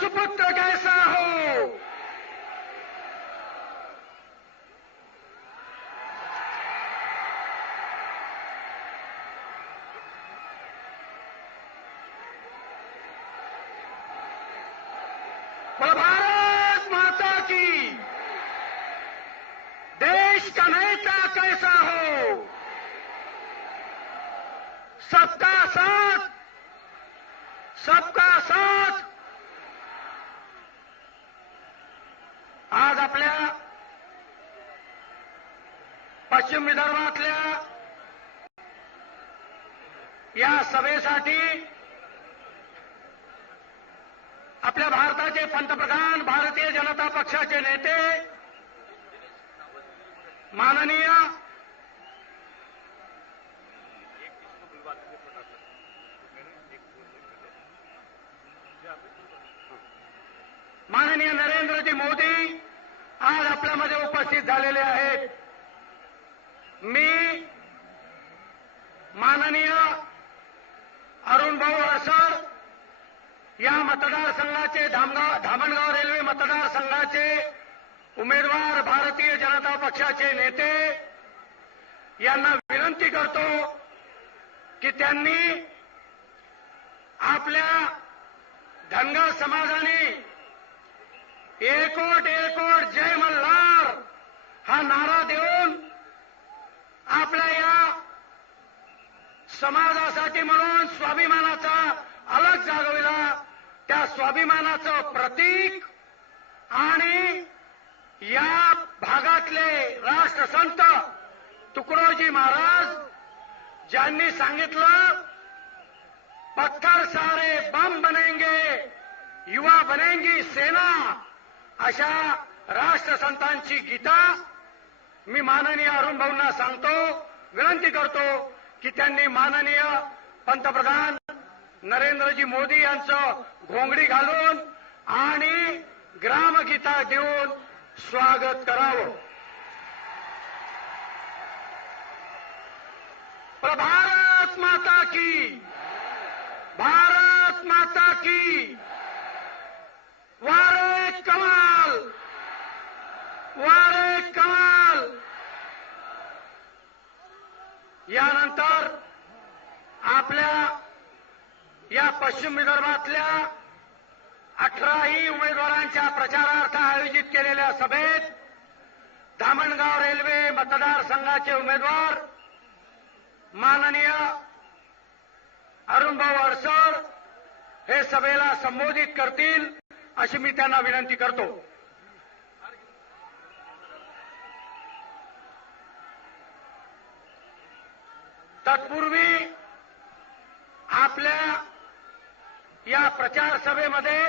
सुपुत्र कैसा हो। भारत माता की। देश का नेता कैसा हो। सबका साथ, सबका साथ। आज आपल्या पश्चिम विदर्भातल्या या सभेसाठी आपल्या भारताचे पंतप्रधान, भारतीय जनता पक्षाचे नेते माननीय नरेंद्रजी मोदी आज आपल्यामध्ये उपस्थित झालेले आहेत। मी माननीय अरुण भाऊ अडसर या मतदारसंघाचे धामणगाव रेल्वे मतदारसंघाचे उमेदवार, भारतीय जनता पक्षाचे नेते यांना विनंती करतो की त्यांनी आपल्या धनगर समाजाने एकोट एकोट जय मल्हार हा नारा देऊन आपल्या या समाजासाठी म्हणून स्वाभिमानाचा अलग जागविला। त्या स्वाभिमानाचं प्रतीक आणि या भागातले राष्ट्रसंत तुकडोजी महाराज ज्यांनी सांगितलं पत्थर सारे बम बनेंगे, युवा बनेंगी सेना, अशा राष्ट्रसंतांची गीता मी माननीय अरुण भाऊंना सांगतो, विनंती करतो की त्यांनी माननीय पंतप्रधान नरेंद्रजी मोदी यांचं घोंगडी घालून आणि ग्रामगीता देऊन स्वागत करावं। भारत माता की, भारत माता की। वारे कमाल, वारे कमाल। यानंतर आपल्या या पश्चिम विदर्भातल्या 18 उमेदवारांच्या प्रचारार्थ आयोजित केलेल्या सभेत धामणगाव रेल्वे मतदारसंघाचे उमेदवार माननीय अरुणभाऊ अडसर हे सभेला संबोधित करतील अशी मी त्यांना विनंती करतो। तत्पूर्वी आपल्या या प्रचार सभेमध्ये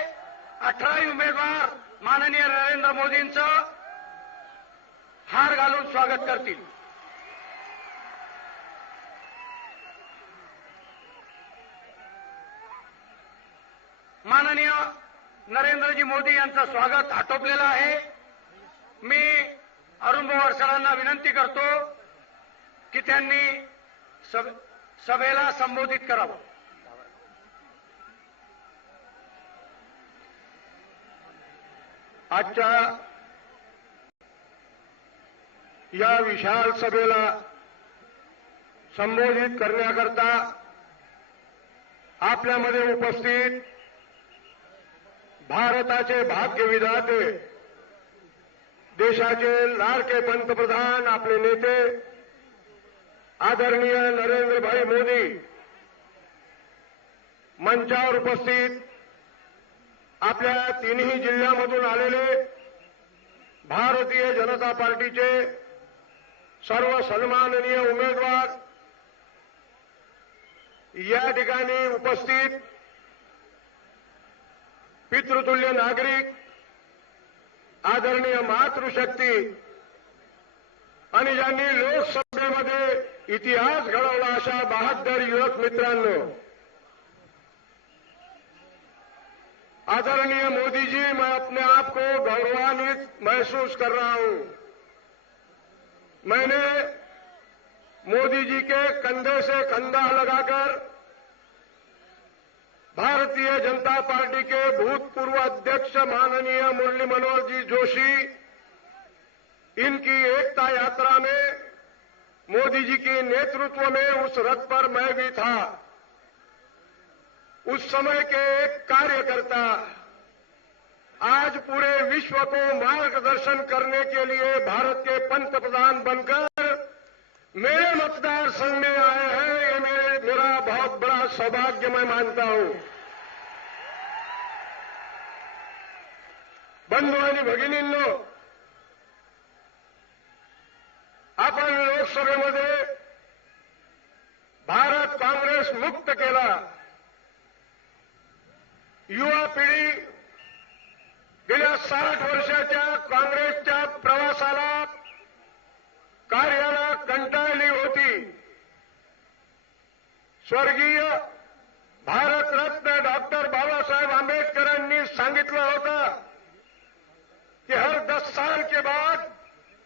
18 उमेदवार माननीय नरेंद्र मोदींचं हार घालून स्वागत करतील। माननीय नरेंद्रजी मोदी यांचं स्वागत आटोपलेलं आहे। मी अरुणभाऊ अडसरांना विनंती करतो की त्यांनी सभेला संबोधित करावं। आजच्या या विशाल सभेला संबोधित करण्याकरता आपल्यामध्ये उपस्थित भारताचे भाग्यविधाते, देशाचे लाडके पंतप्रधान, आपले नेते आदरणीय नरेंद्रभाई मोदी, मंचावर उपस्थित आपल्या तिन्ही जिल्ह्यामधून आलेले भारतीय जनता पार्टीचे सर्व सन्माननीय उमेदवार, या ठिकाणी उपस्थित पितृतुल्य नागरिक, आदरणीय मातृशक्ती आणि ज्यांनी लोकसभेमध्ये इतिहास घडवला अशा 72 युवक मित्रांनो, आदरणीय मोदी जी, मैं अपने आप को गौरवान्वित महसूस कर रहा हूं। मैंने मोदी जी के कंधे से कंधा लगाकर भारतीय जनता पार्टी के भूतपूर्व अध्यक्ष माननीय मुरली मनोहर जी जोशी, इनकी एकता यात्रा में मोदी जी के नेतृत्व में उस रथ पर मैं भी था। उस समय के एक कार्यकर्ता आज पूरे विश्व को मार्गदर्शन करने के लिए भारत के पंतप्रधान बनकर मेरे मतदार संघ में आए हैं। ये मेरा बहुत बड़ा सौभाग्य मैं मानता हूं। बंधू आणि भगिनींनो, आपण लोकसभेमध्ये भारत काँग्रेस मुक्त केला। युवा पिढी गेल्या 60 वर्षाच्या काँग्रेसच्या प्रवासाला, कार्याला कंटाळली होती। स्वर्गीय भारतरत्न डॉक्टर बाबासाहेब आंबेडकरांनी सांगितलं होतं कि हर 10 साल के बाद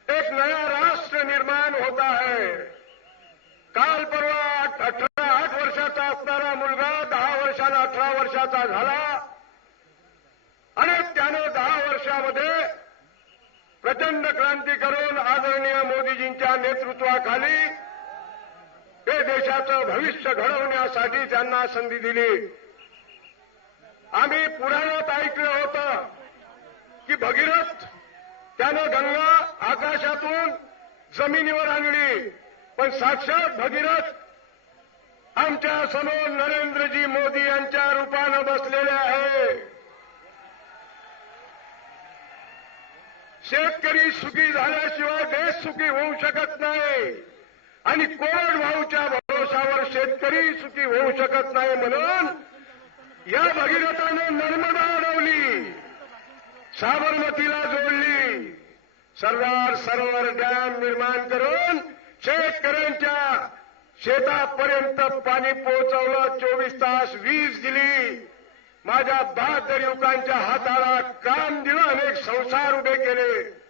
एक नया राष्ट्र निर्माण होता है। काल परवा 8 वर्षाचा असणारा मुलगा 10 वर्षाला 18 वर्षाचा झाला आणि त्यानं 10 वर्षामध्ये प्रचंड क्रांती करून आदरणीय मोदीजींच्या नेतृत्वाखाली हे देशाचं भविष्य घडवण्यासाठी त्यांना संधी दिली। आम्ही पुराणात ऐकलं होतं की भगीरथ त्यानं गंगा आकाशातून जमिनीवर आणली, पण साक्षात भगीरथ आमच्या समोर नरेंद्रजी मोदी यांच्या रूपानं बसलेले आहे। शेतकरी सुखी झाल्याशिवाय देश सुखी होऊ शकत नाही आणि कोरडवाहूच्या भरोशावर शेतकरी सुखी होऊ शकत नाही। म्हणून या भगीरथानं नर्मदा अडवली, साबरमतीला जोडली, सरदार सरोवर डॅम निर्माण करून शेतकऱ्यांच्या शेतापर्यंत पाणी पोहोचवलं, 24 तास वीज दिली, माझ्या 72 युवकांच्या हाताला काम दिलं, अनेक संसार उभे केले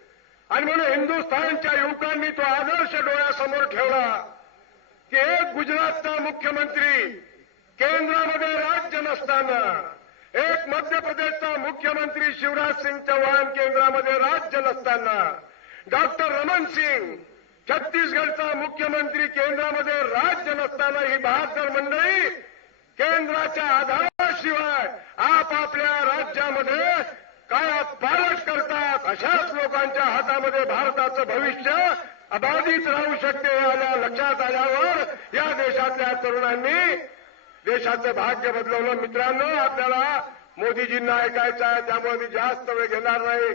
आणि म्हणून हिंदुस्थानच्या युवकांनी तो आदर्श डोळ्यासमोर ठेवला की एक गुजरातचा मुख्यमंत्री केंद्रामध्ये राज्य नसताना, एक मध्य प्रदेशचा मुख्यमंत्री शिवराज सिंग चौहान केंद्रामध्ये राज्य नसताना, डॉक्टर रमन सिंग छत्तीसगडचा मुख्यमंत्री केंद्रामध्ये राज्य नसताना ही बहादर मंडळी केंद्राच्या आधाराशिवाय आपापल्या राज्यामध्ये काय पालट करतात। अशाच लोकांच्या हातामध्ये भारताचं भविष्य अबाधित राहू शकते हे लक्षात आल्यावर या देशातल्या तरुणांनी देशाचं भाग्य बदलवलं। मित्रांनो, आपल्याला मोदीजींना ऐकायचं आहे, त्यामुळे मी जास्त वेळ घेणार नाही,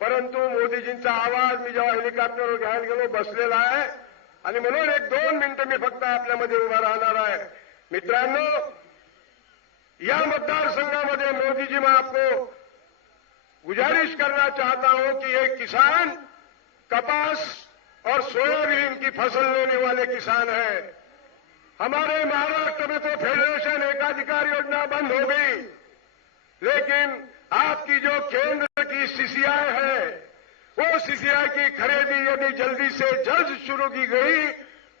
परंतु मोदीजींचा आवाज मी जेव्हा हेलिकॉप्टरवर घ्यायला गेलो बसलेला आहे आणि म्हणून 1-2 मिनिटं मी फक्त आपल्यामध्ये उभा राहणार आहे। मित्रांनो, या मतदारसंघामध्ये मोदी जी, मैं आपको गुजारिश करना चाहता हूं कि ये किसान कपास और सोयाबीन की फसल लेने वाले किसान हैं। हमारे महाराष्ट्र में तो फेडरेशन एकाधिकार योजना बंद हो गई, लेकिन आपकी जो केंद्र की सीसीआई है, वो सीसीआई की खरीदी यदि जल्दी से जल्द शुरू की गई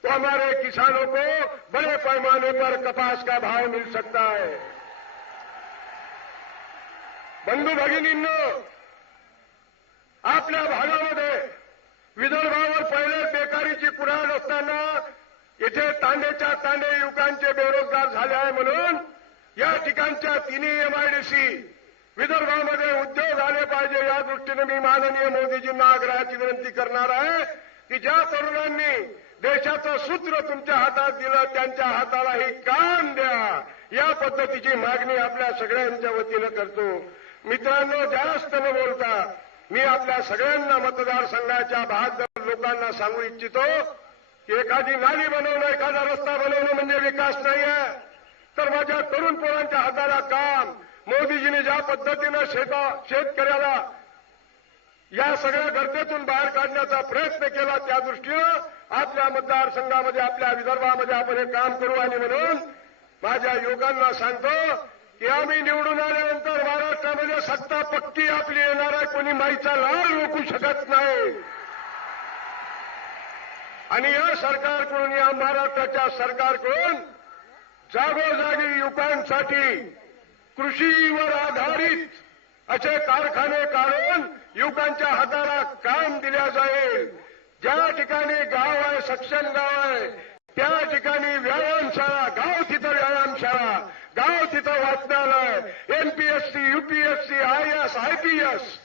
तो हमारे किसानों को बड़े पैमाने पर कपास का भाव मिल सकता है। बंधू भगिनींनो, आपल्या भागामध्ये विदर्भावर पहिले बेकारीची कुऱ्हाड असताना येथे तांडेच्या तांडे युवकांचे बेरोजगार झाले आहे। म्हणून या ठिकाणच्या तिन्ही एमआयडीसी विदर्भामध्ये उद्योग आले पाहिजे, या दृष्टीने मी माननीय मोदीजींना आग्रहाची विनंती करणार आहे की ज्या तरुणांनी देशाचं सूत्र तुमच्या हातात दिलं त्यांच्या हातालाही काम द्या, या पद्धतीची मागणी आपल्या सगळ्यांच्या वतीनं करतो। मित्रांनो, जास्त न बोलता मी आपल्या सगळ्यांना मतदारसंघाच्या 72 लोकांना सांगू इच्छितो की एखादी नाली बनवणं, एखादा रस्ता बनवणं म्हणजे विकास नाही आहे, तर माझ्या तरुण पोरांच्या हाताला काम। मोदीजीने ज्या पद्धतीनं शेतकऱ्याला या सगळ्या गर्तेतून बाहेर काढण्याचा प्रयत्न केला, त्या दृष्टीनं आपल्या मतदारसंघामध्ये, आपल्या विदर्भामध्ये आपण हे काम करू। आणि म्हणून माझ्या युवकांना सांगतो की आम्ही निवडून आल्यानंतर महाराष्ट्रामध्ये सत्ता पक्की आपली येणार आहे, कोणी माईचा लाल रोखू शकत नाही। आणि या सरकारकडून, या महाराष्ट्राच्या सरकारकडून जागोजागी युवकांसाठी कृषीवर आधारित असे कारखाने काढून युवकांच्या हाताला काम दिल्या जाईल. ज्या ठिकाणी गाव आहे, सक्षम गाव आहे, त्या ठिकाणी व्यायामशाळा, गाव तिथं व्यायामशाळा, गाव तिथं वाचनालय, एमपीएससी, यूपीएससी, आयएस, आयपीएस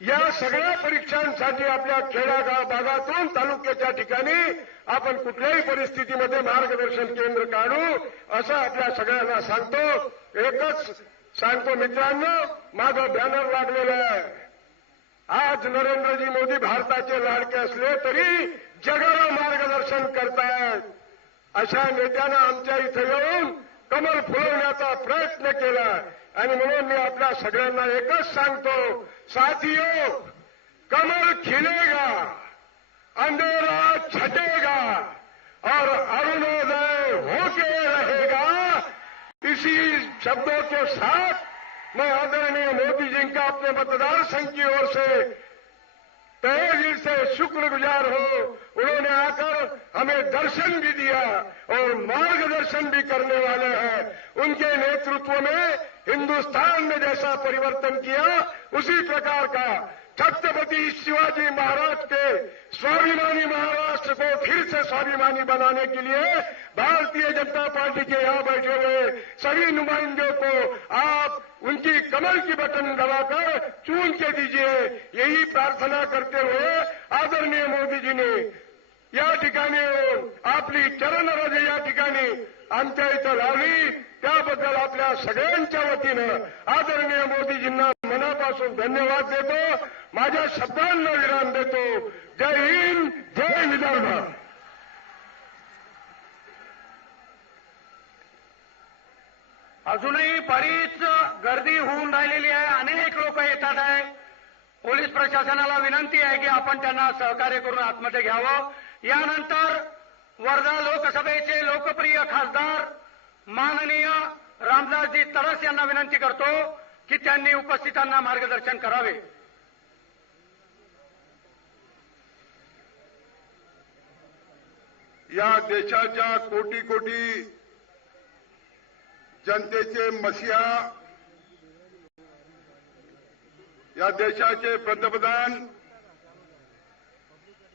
या सगळ्या परीक्षांसाठी आपल्या खेड्यागाव भागातून तालुक्याच्या ठिकाणी आपण कुठल्याही परिस्थितीमध्ये मार्गदर्शन केंद्र काढू असं आपल्या सगळ्यांना सांगतो. एकच सांगतो मित्रांनो, माझं बॅनर लागलेलं आहे. आज नरेंद्रजी मोदी भारताचे लाडके असले तरी जगाला मार्गदर्शन करतायत. अशा नेत्यानं आमच्या इथं येऊन कमल फुलवण्याचा प्रयत्न केला आणि म्हणून मी आपल्या सगळ्यांना एकच सांगतो, साथियों, कमल खिलेगा, अंधेरा छटेगा और अरुणोदय होके रहेगा. इसी शब्दों के साथ मैं आदरणीय मोदी जी का अपने मतदार संघ की ओर से तहे दिल से शुक्रगुजार हूं. उन्होंने आकर हमें दर्शन भी दिया और मार्गदर्शन भी करने वाले हैं. उनके नेतृत्व में हिंदुस्तान में जैसा परिवर्तन किया उसी प्रकार का छत्रपति शिवाजी महाराज के स्वाभिमानी महाराष्ट्र को फिर से स्वाभिमानी बनाने के लिए भारतीय जनता पार्टी के यहां बैठे हुए सभी नुमाइंदों को आप उनकी कमल की बटन दबाकर चुन के दीजिए. यही प्रार्थना करते हुए आदरणीय मोदी जी ने या ठिकाणी आपली चरणराज या ठिकाणी आमच्या इथं लावली. त्याबद्दल आपल्या सगळ्यांच्या वतीनं आदरणीय मोदीजींना मनापासून धन्यवाद देतो. माझ्या शब्दांना विराम देतो. जय हिंद, जय विदर्भ. अजूनही बरीच गर्दी होऊन राहिलेली आहे. अनेक लोक येतात आहे. पोलीस प्रशासनाला विनंती आहे की आपण त्यांना सहकार्य करून आतमध्ये घ्यावं. यानंतर वर्धा लोकसभेचे लोकप्रिय खासदार माननीय रामदासजी तडस यांना विनंती करतो की त्यांनी उपस्थितांना मार्गदर्शन करावे. या देशाच्या कोटी कोटी जनतेचे मसीहा, या देशाचे पंतप्रधान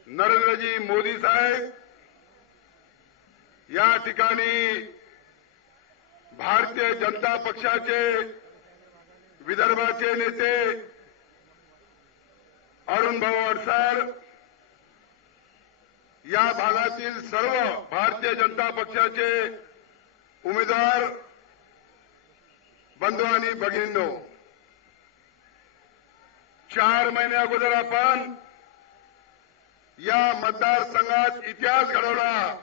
नरेंद्रजी मोदी साहेब या ठिकाणी भारतीय जनता पक्षाचे विदर्भाचे नेते अरुण भाऊ अडसाळ, या भागातील सर्व भारतीय जनता पक्षाचे उमेदवार बंधू आणि भगिनींनो, 4 महिने अगोदर आपण या मतदारसंघात इतिहास घडवला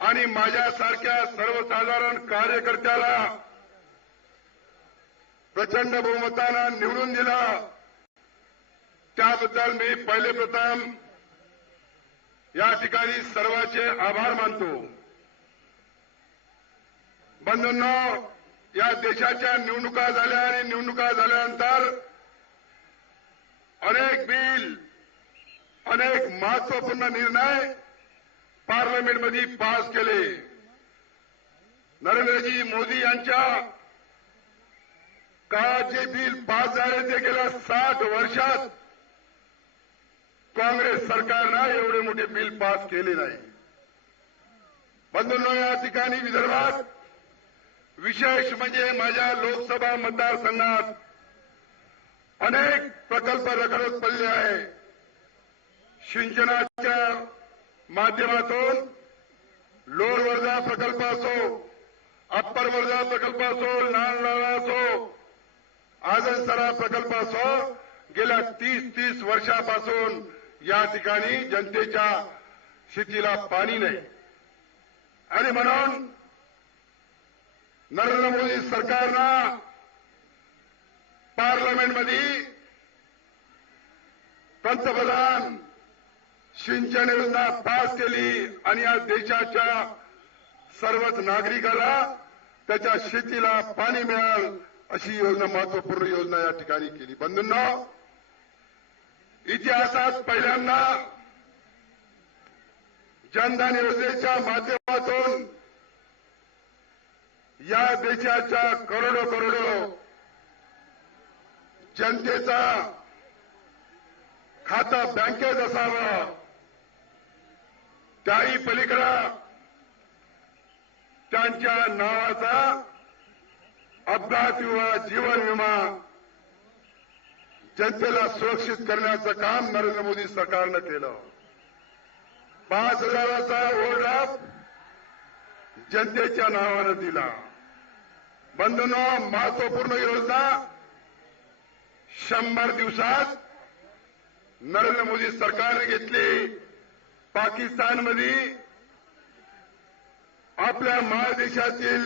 आणि माझ्यासारख्या सर्वसाधारण कार्यकर्त्याला प्रचंड बहुमतानं निवडून दिला. त्याबद्दल मी पहिले प्रथम या ठिकाणी सर्वांचे आभार मानतो. बंधूंनो, या देशाच्या निवडणुका झाल्या आणि निवडणुका झाल्यानंतर अनेक बिल, अनेक महत्वपूर्ण निर्णय पार्लमेंटमध्ये पास केले. नरेंद्रजी मोदी यांच्या काळात जे बिल पास झाले ते गेल्या 60 वर्षात काँग्रेस सरकारनं एवढे मोठे बिल पास केले नाही. बंधूंनो, या ठिकाणी विदर्भात विशेष म्हणजे माझ्या लोकसभा मतदारसंघात अनेक प्रकल्प रखडत पडले आहे. सिंचनाच्या माध्यमातून लोअर वर्धा प्रकल्प असो, अप्पर वर्धा प्रकल्प असो, नाळनाळा असो, आजनसरा प्रकल्प असो, गेल्या 30 वर्षापासून या ठिकाणी जनतेच्या शेतीला पाणी नाही. आणि म्हणून नरेंद्र मोदी सरकारनं पार्लमेंटमध्ये पंतप्रधान सिंचन योजना पास केली आणि या देशाच्या सर्वच नागरिकाला त्याच्या शेतीला पाणी मिळेल अशी योजना, महत्वपूर्ण योजना या ठिकाणी केली. बंधूंनो, इतिहासात पहिल्यांदा जनधन योजनेच्या माध्यमातून या देशाच्या करोडो जनतेचा खाता बँकेत असावं, त्याही पलीकडे त्यांच्या नावाचा अपघात विमा, जीवन विमा जनतेला सुरक्षित करण्याचं काम नरेंद्र मोदी सरकारनं केलं. 5,000चा ओव्हरड्राफ्ट जनतेच्या नावानं दिला. बंधूंनो, महत्वपूर्ण योजना 100 दिवसात नरेंद्र मोदी सरकारने घेतली. पाकिस्तानमध्ये आपल्या महादेशातील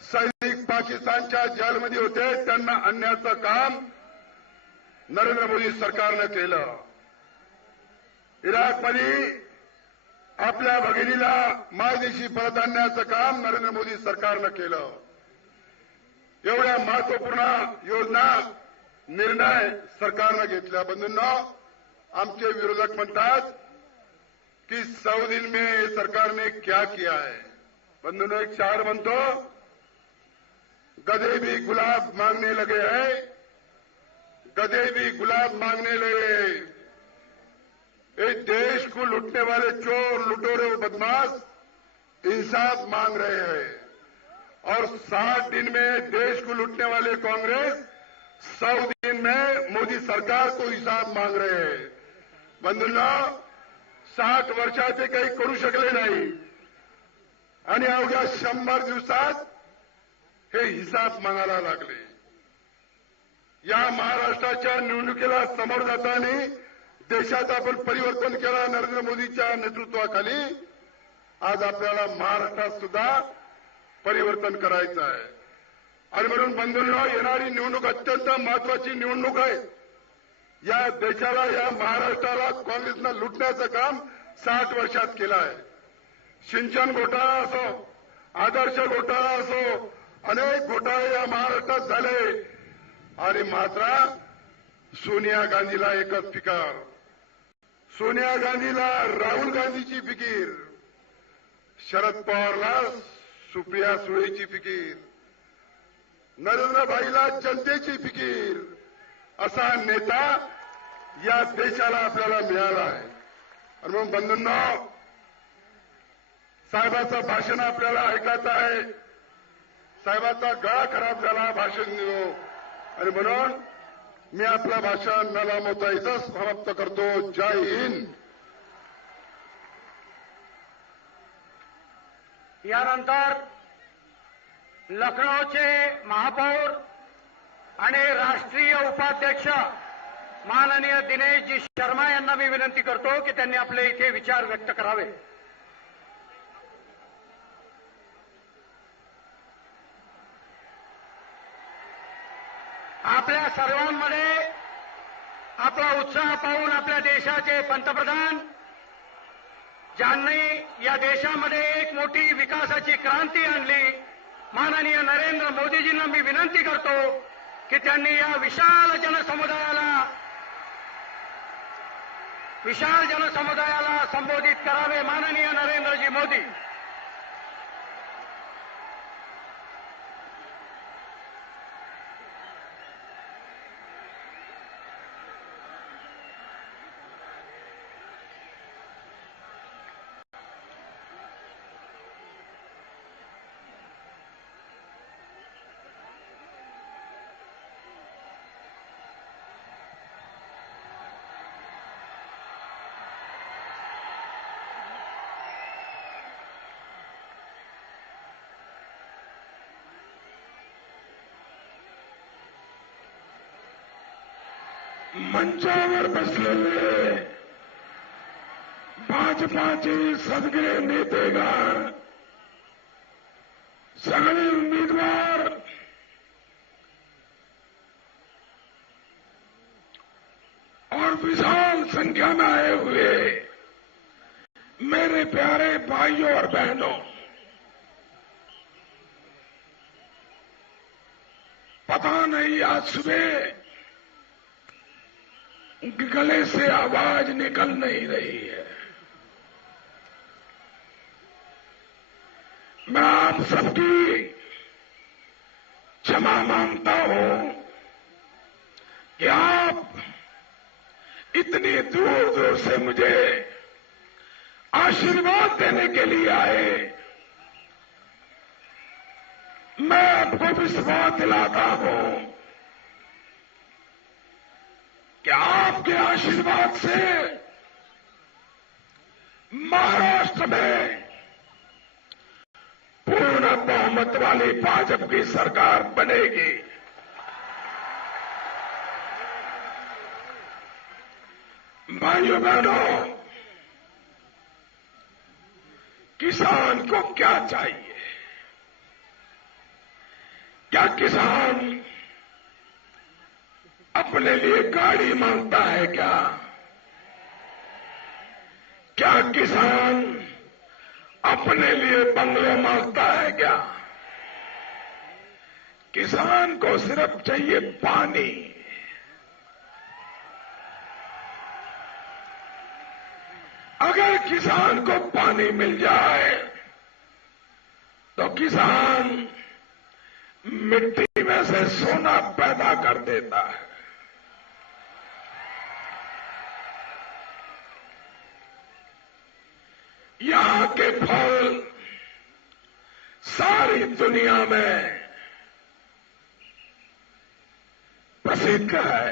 सैनिक पाकिस्तानच्या जेलमध्ये होते, त्यांना आणण्याचं काम नरेंद्र मोदी सरकारनं केलं. इराकमध्ये आपल्या भगिनीला मायदेशी परत आणण्याचं काम नरेंद्र मोदी सरकारनं केलं. एवढ्या महत्वपूर्ण योजना, निर्णय सरकारनं घेतल्या. बंधूंनो, आमचे विरोधक म्हणतात कि 100 दिन में सरकार ने क्या किया है. बंधुओं, एक शायर बनतो, गधे भी गुलाब मांगने लगे हैं, गधे भी गुलाब मांगने लगे. इस देश को लूटने वाले चोर, लुटेरे और बदमाश इंसाफ मांग रहे हैं और 60 दिन में देश को लूटने वाले कांग्रेस 100 दिन में मोदी सरकार को हिसाब मांग रहे हैं. बंधुओं, 60 वर्षात ते काही करू शकले नाही आणि अवघ्या 100 दिवसात हे हिसाब मागायला लागले. या महाराष्ट्राच्या निवडणुकीला समोर जाताना देशात आपण परिवर्तन केलं नरेंद्र मोदीच्या नेतृत्वाखाली. आज आपल्याला महाराष्ट्रात सुद्धा परिवर्तन करायचं आहे आणि म्हणून बंधूंनो, येणारी निवडणूक अत्यंत महत्वाची निवडणूक आहे. या देशाला, या महाराष्ट्राला काँग्रेसनं लुटण्याचं काम 60 वर्षात केलं आहे. सिंचन घोटाळा असो, आदर्श घोटाळा असो, अनेक घोटाळे या महाराष्ट्रात झाले आणि मात्र सोनिया गांधीला एकच फिकर, सोनिया गांधीला राहुल गांधीची फिकीर, शरद पवारला सुप्रिया सुळेची फिकीर, नरेंद्र भाईला जनतेची फिकीर, असा नेता या देशाला आपल्याला मिळाला आहे. आणि मग बंधूंनो, साहेबाचं भाषण आपल्याला ऐकायचं आहे. साहेबाचा गळा खराब झाला भाषण देऊ आणि म्हणून मी आपलं भाषण न लांबवता इथंच समाप्त करतो. जय हिंद. यानंतर लखनौचे महापौर आणि राष्ट्रीय उपाध्यक्ष माननीय दिनेशजी शर्मा यांना मी विनंती करतो की त्यांनी आपले इथे विचार व्यक्त करावे. आपल्या सर्वांमध्ये आपला उत्साह पाहून आपल्या देशाचे पंतप्रधान, ज्यांनी या देशामध्ये एक मोठी विकासाची क्रांती आणली, माननीय नरेंद्र मोदीजींना मी विनंती करतो की त्यांनी या विशाल जनसमुदायाला संबोधित करावे. माननीय नरेंद्रजी मोदी. मंचावर बसलेले भाजपाचे सगळे नेतेगण, सगळे उम्मीदवार, और विशाल संख्या में आए हुए मेरे प्यारे भाइयों और बहनों, पता नहीं आज सुबह गले से आवाज निकल नहीं रही है. मैं आप सबकी क्षमा मांगता हूं कि आप इतनी दूर दूर से मुझे आशीर्वाद देने के लिए आए। मैं आपको विश्वास दिलाता हूं कि आपके आशीर्वाद से महाराष्ट्र में पूर्ण बहुमत वाली भाजपा की सरकार बनेगी। भाइयों बहनों, किसान को क्या चाहिए? क्या किसान अपने लिए गाड़ी मांगता है? क्या किसान अपने लिए बंगले मांगता है? किसान को सिर्फ चाहिए पानी। अगर किसान को पानी मिल जाए तो किसान मिट्टी में से सोना पैदा कर देता है। यहां के फल सारी दुनिया में प्रसिद्ध है।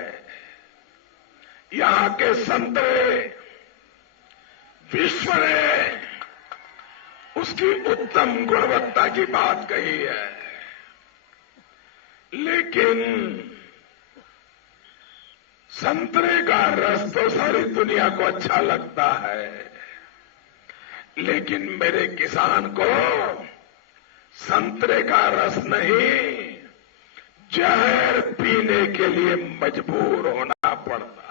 यहां के संतरे विश्व ने उसकी उत्तम गुणवत्ता की बात कही है। लेकिन संतरे का रस तो सारी दुनिया को अच्छा लगता है, लेकिन मेरे किसान को संतरे का रस नहीं, जहर पीने के लिए मजबूर होना पड़ता है।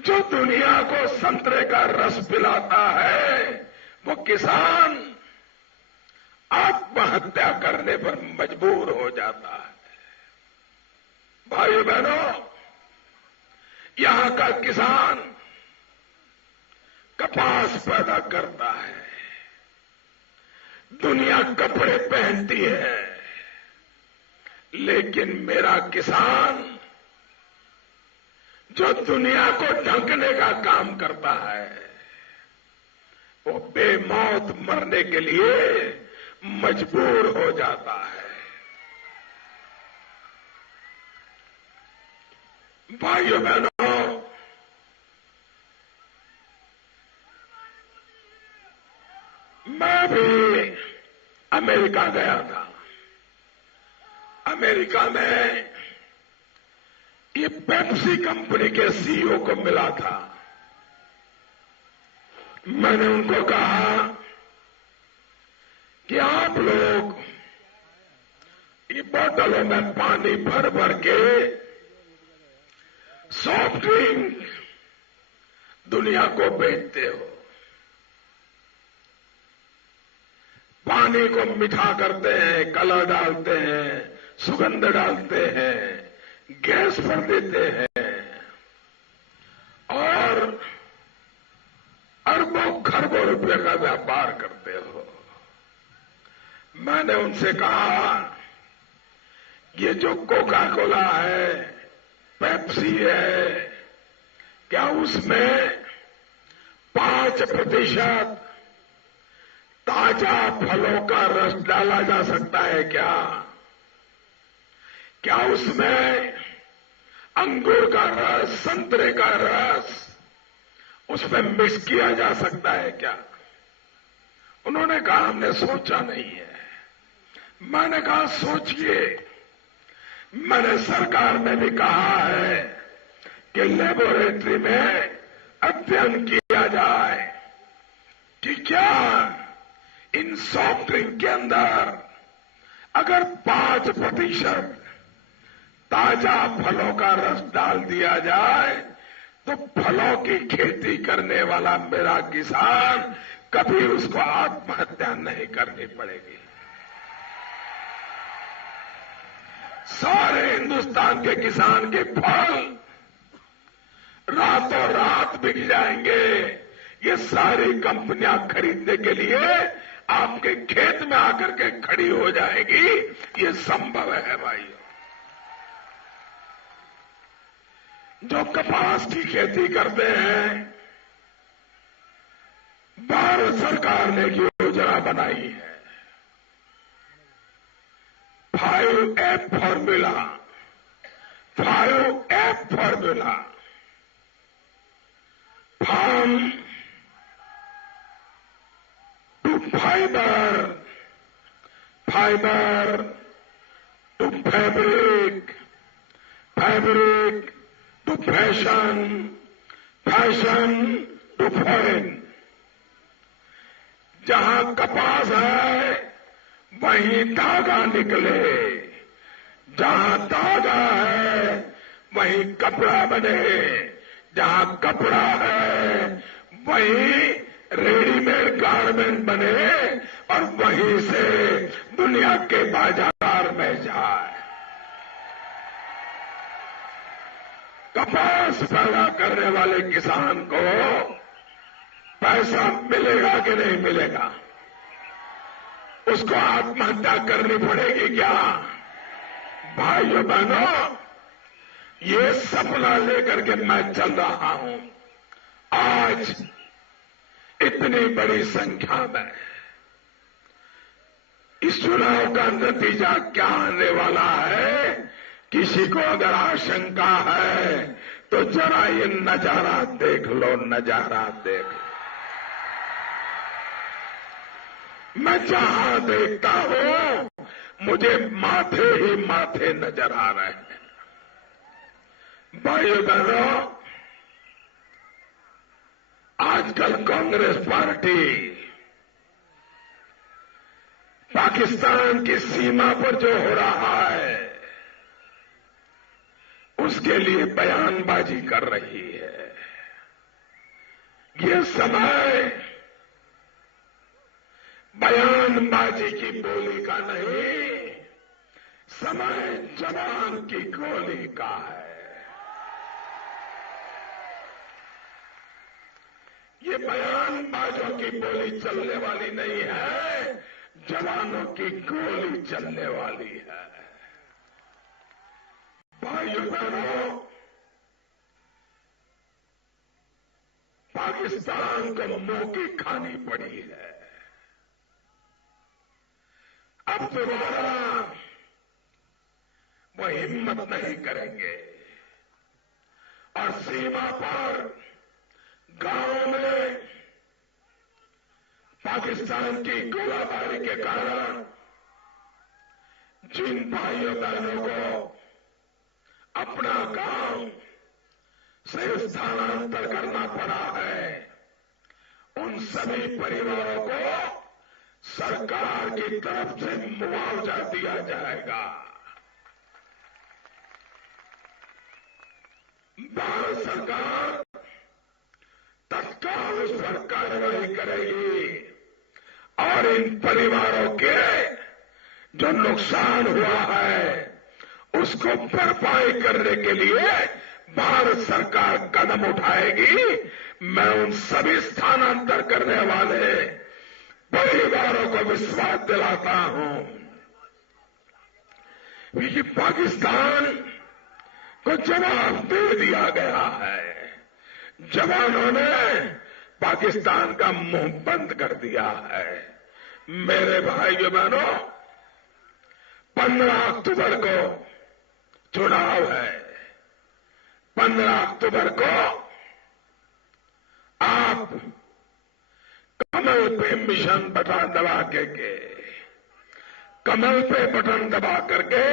जो दुनिया को संतरे का रस पिलाता है, वो किसान आत्महत्या करने पर मजबूर हो जाता है। भाइयों बहनों, यहां का किसान कपास पैदा करता है, दुनिया कपड़े पहनती है, लेकिन मेरा किसान जो दुनिया को ढकने का काम करता है, वो बेमौत मरने के लिए मजबूर हो जाता है। भाइयों बहनों, मैं भी अमेरिका गया था। अमेरिका में ये पेप्सी कंपनी के सीईओ को मिला था। मैंने उनको कहा कि आप लोग ये बोतलों में पानी भर भर के सॉफ्ट ड्रिंक दुनिया को बेचते हो, पानी को मीठा करते हैं, कलर डालते हैं, सुगंध डालते हैं, गैस भर देते हैं और अरबों खरबों रुपए का व्यापार करते हो। मैंने उनसे कहा, ये जो कोका कोला है, पेप्सी है, क्या उसमें 5% ताजा फलों का रस डाला जा सकता है? क्या उसमें अंगूर का रस, संतरे का रस उसमें मिक्स किया जा सकता है क्या? उन्होंने कहा, हमने सोचा नहीं है। मैंने कहा, सोचिए। मैंने सरकार में भी कहा है कि लेबोरेटरी में अध्ययन किया जाए कि क्या इन सॉफ्ट ड्रिंक के अंदर अगर 5% ताजा फलों का रस डाल दिया जाए तो फलों की खेती करने वाला मेरा किसान कभी उसको आत्महत्या नहीं करनी पड़ेगी। सारे हिंदुस्तान के किसान के फल रातों रात बिक जाएंगे। ये सारी कंपनियां खरीदने के लिए आपके खेत में आकर के खड़ी हो जाएगी, ये संभव है भाइयों। जो कपास की खेती करते हैं, भारत सरकार ने एक योजना बनाई है, 5F formula, 5F formula, farm to fibre, fibre to fabric, fabric to fashion, fashion to foreign. जहां कपास है वहीं धागा निकले, जहां धागा है वहीं कपड़ा बने, जहां कपड़ा है वहीं रेडीमेड गारमेंट बने और वहीं से दुनिया के बाजार में जाए। कपास पैदा करने वाले किसान को पैसा मिलेगा कि नहीं मिलेगा? उसको आत्महत्या करनी पड़ेगी क्या? भाइयों बहनों, ये सपना लेकर के मैं चल रहा हूं। आज इतनी बड़ी संख्या में इस चुनाव का नतीजा क्या आने वाला है, किसी को अगर आशंका है तो जरा ये नजारा देख लो, नजारा देख लो। मैं जहां देखता हूं मुझे माथे ही माथे नजर आ रहे हैं। भाइयों बहनों, आजकल कांग्रेस पार्टी पाकिस्तान की सीमा पर जो हो रहा है उसके लिए बयानबाजी कर रही है। ये समय बयानबाजी की बोली का नहीं, समय जवान की गोली का है। ये बयानबाजों की बोली चलने वाली नहीं है, जवानों की गोली चलने वाली है। भाइयों बहनों, पाकिस्तान को मुंह की खानी पड़ी है। अब दोबारा वो हिम्मत नहीं करेंगे और सीमा पर गांव में पाकिस्तान की गोलाबारी के कारण जिन भाइयों बहनों को अपना गांव से स्थानांतर करना पड़ा है, उन सभी परिवारों को सरकार की तरफ से मुआवजा दिया जाएगा। भारत सरकार तत्काल उस पर कार्रवाई करेगी और इन परिवारों के जो नुकसान हुआ है उसको भरपाई करने के लिए भारत सरकार कदम उठाएगी। मैं उन सभी स्थानांतर करने वाले परिवारों को विश्वास दिलाता हूं कि पाकिस्तान को जवाब दे दिया गया है। जवानों ने पाकिस्तान का मुंह बंद कर दिया है। मेरे भाइयों बहनों, 15 अक्टूबर को चुनाव है। 15 अक्टूबर को आप कमल पे मिशन बटन दबा के कमल पे बटन दबा करके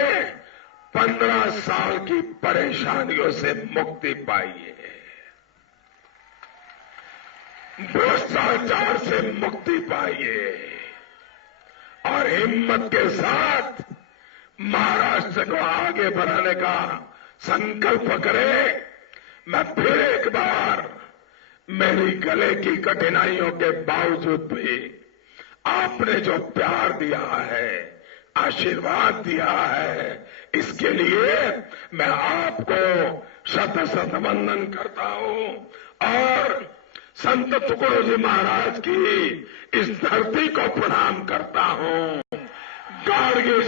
15 साल की परेशानियों से मुक्ति पाइए, भ्रष्टाचार से मुक्ति पाइए और हिम्मत के साथ महाराष्ट्र को आगे बढ़ाने का संकल्प करें। मैं फिर एक बार मेरी गले की कठिनाइयों के बावजूद भी आपने जो प्यार दिया है, आशीर्वाद दिया है, इसके लिए मैं आपको शत शत वंदन करता हूं और संत तुकडोजी महाराज की इस धरती को प्रणाम करता हूं, गाडगे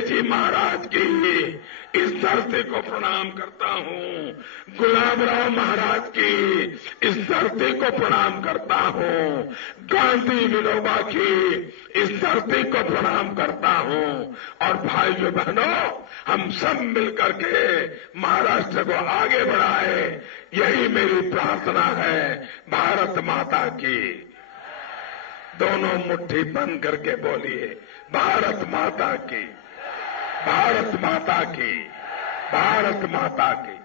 जी महाराज की इस धरती को प्रणाम करता हूं, गुलाबराव महाराज की इस धरती को प्रणाम करता हूं, गांधी विनोबा की इस धरती को प्रणाम करता हूं। और भाइयों बहनों, हम सब मिलकर के महाराष्ट्र को आगे बढ़ाए, यही मेरी प्रार्थना है। भारत माता की। दोनों मुट्ठी बंद करके बोलिए, भारत माता की, भारत माता की, भारत माता की।